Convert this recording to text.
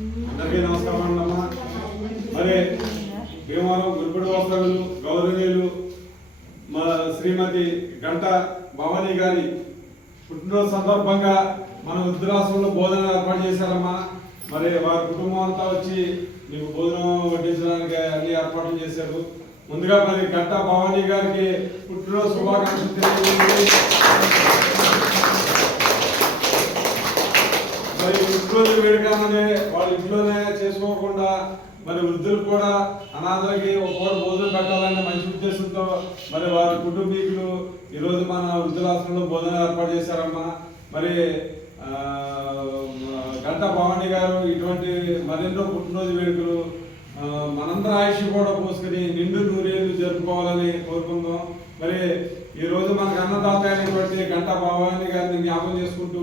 అందరికీ నమస్కారం అమ్మా మరి భీమవరం గురుకుడు వస్త్రులు గౌరవనీయులు మా శ్రీమతి గంట భవానీ గారి పుట్టినరోజు సందర్భంగా మన వృద్ధురాశ్రమంలో బోధన ఏర్పాటు చేశారమ్మా. మరి వారి కుటుంబం అంతా వచ్చి నీకు భోజనం వడ్డించడానికి అన్ని ఏర్పాట్లు చేశారు. ముందుగా మరి గంట భవానీ గారికి పుట్టినరోజు శుభాకాంక్షలు తెలియజేయండి. మరి ఇంట్లోనే వేడుకనే వాళ్ళు ఇంట్లోనే చేసుకోకుండా మరి వృద్ధులు కూడా అనాథలకి ఒక పూట భోజనం పెట్టాలనే మంచి ఉద్దేశంతో మరి వారి కుటుంబీకులు ఈరోజు మన వృద్ధులాశ్రమంలో భోజనం ఏర్పాటు చేశారమ్మా. మరి గంట భవాని గారు ఇటువంటి మరెన్నో పుట్టినరోజు వేడుకలు ఆ, మనందరి ఆయుష్ కూడా పోసుకుని నిండు నూరేళ్ళు జరుపుకోవాలని కోరుకుందాం. మరి ఈరోజు మనకు అన్నదాత అయినటువంటి గంట భవాని గారిని జ్ఞాపకం చేసుకుంటూ